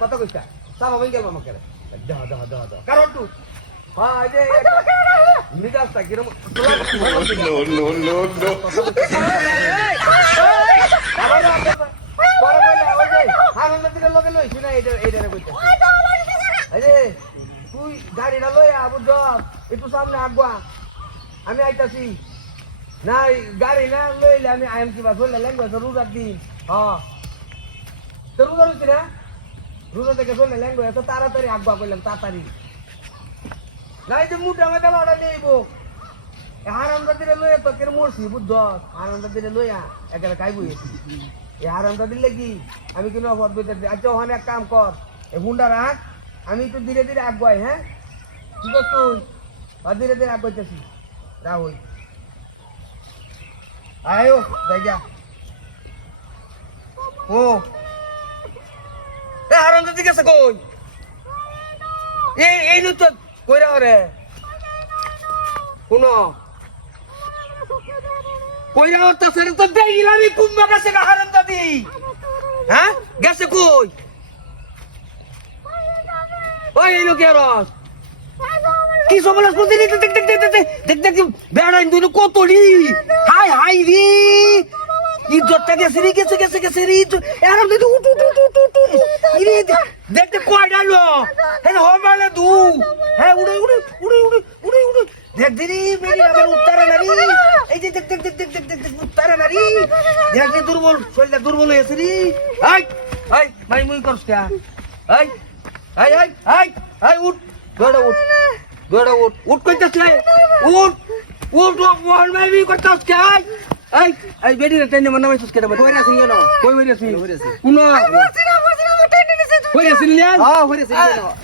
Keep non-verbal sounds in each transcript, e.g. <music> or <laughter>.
কত কইছা? সাবা বই গেল আমাকে কারণ তুই হ্যাঁ এই যে মিজাজটা কিরম <laughs> No, no, no, no. তুই গাড়িটা লই আবু একটু সামনে আগুয়া। আমি আইতাছি। না গাড়ি না লইলে আমি আইম কিবা ধরলে ল্যাঙ্গুয়েজ রুজার দিন। তো রুজা না? রুজা থেকে ধরলে ল্যাঙ্গুয়েজ তো তাড়াতাড়ি করলাম তাড়াতাড়ি। না এই যে মুটা মেটা লড়াই দেব হারামটা দিলে লইয়া তো কেন মরছি বুঝছ? হারামটা দিলে লইয়া একেবারে খাই বইয়েছি এই আমি বইতে আচ্ছা ওখানে এক কাম কর। এই হুন্ডা রাখ। আমি একটু ধীরে ধীরে আগুয়াই হ্যাঁ? কি ধীরে ধীরে আগুয়াইতেছি। রাহুল আয়ো জায়গা ও। এ এই তো কই রাও রে শুনো। কইরা তো কুম্ভা দাদি হ্যাঁ? গেছে কই? ওই এই লোকে রস কি সবলা সুদি দেখ দেখ দেখ দেখ দেখ দেখ বেড়াই দুটো কতড়ি হাই হাই রে। ইজ্জতটা গেছে রে, গেছে গেছে গেছে রে এরম দিদি উঠ উঠ উঠ উঠ উঠ ইরে দেখতে কয়টা লো? হ্যাঁ হমালে দু। হ্যাঁ উড়ে উড়ে উড়ে উড়ে উড়ে উড়ে। দেখ দিদি মেরি, আমার উত্তরা এই দেখ রে দুর্বল শরীরটা দুর্বল হয়েছে রে। আই আই মাই মুই করছ কে? আই আই আই আই আই উঠ দৌড়া উঠ দৌড়া উঠ উঠ কইতাছ রে উঠ উঠ ওয়াল মাই বি করতাছ কে? আই আই আই বেডি রে টেনে মনে মাইছস কে রে কই কেন? কই বেরিয়েছি কোন কই রাছিস লিয়া হ্যাঁ হইছে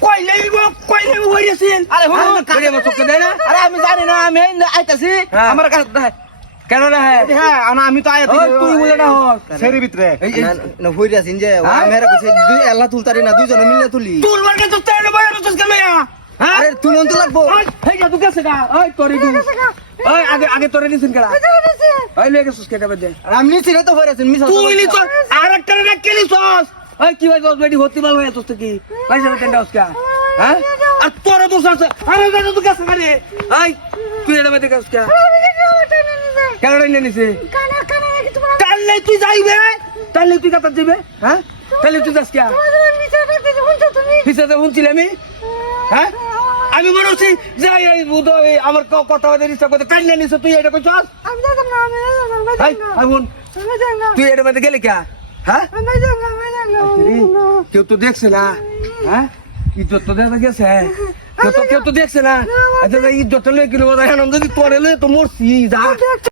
কইলে গো কইলে হইছেন আরে হুন হুন, কইলে মত কে দেনা আরে আমি জানি না আমি আইতাছি। হ্যাঁ। আমার কাছে। কেন না হ্যাঁ হ্যাঁ আমি তো ওই তুই বলে না হস সেরি ভিতরে। এই এই না হইরা সিন যে হ্যাঁ? মেরা কইছে দুই আল্লাহ তুলতারি না দুইজন মিলে তুলি। তোর মার্কে তো তেরে বয়া তো কেন ইয়া? হ্যাঁ? আরে তুলন তো লাগবো। হেই যা তুই কাছে গা। ওই তোরে দু ওই আগে আগে তোরে নিছিন কেডা? ওই লেগে সুস কেডা বাজে আর আমি নিছি রে তো হইরা সিন মিছা তুই নি তো আর রে কেলি সস ওই কি ভাই দস বেডি হতি মাল হয়ে তোস কি? ভাই সারা টেন্ডা উসকা হ্যাঁ? আর তোর তো সস আরে যা তুই কাছে গারে আই তুই এটা বাজে কাসকা কেন রে নিছে? তাহলে তুই যাইবে? তাহলে তুই কাতা যাবে হ্যাঁ? তাহলে তুই যাস কে হিসাবে শুনছিলে আমি? হ্যাঁ? আমি মনে হচ্ছি যে আমার কথা বলতে ইচ্ছা করতে কান্না নিছে তুই এটা বোন তুই এটা মধ্যে গেলি কে হ্যাঁ? কেউ তো দেখছে না। হ্যাঁ? ইজ্জত তো দেখা গেছে। কেউ তো কেউ তো দেখছে না। আচ্ছা ইজ্জত লয়ে কিলো আনন্দ যদি তোরে লয়ে তো মরছি যা।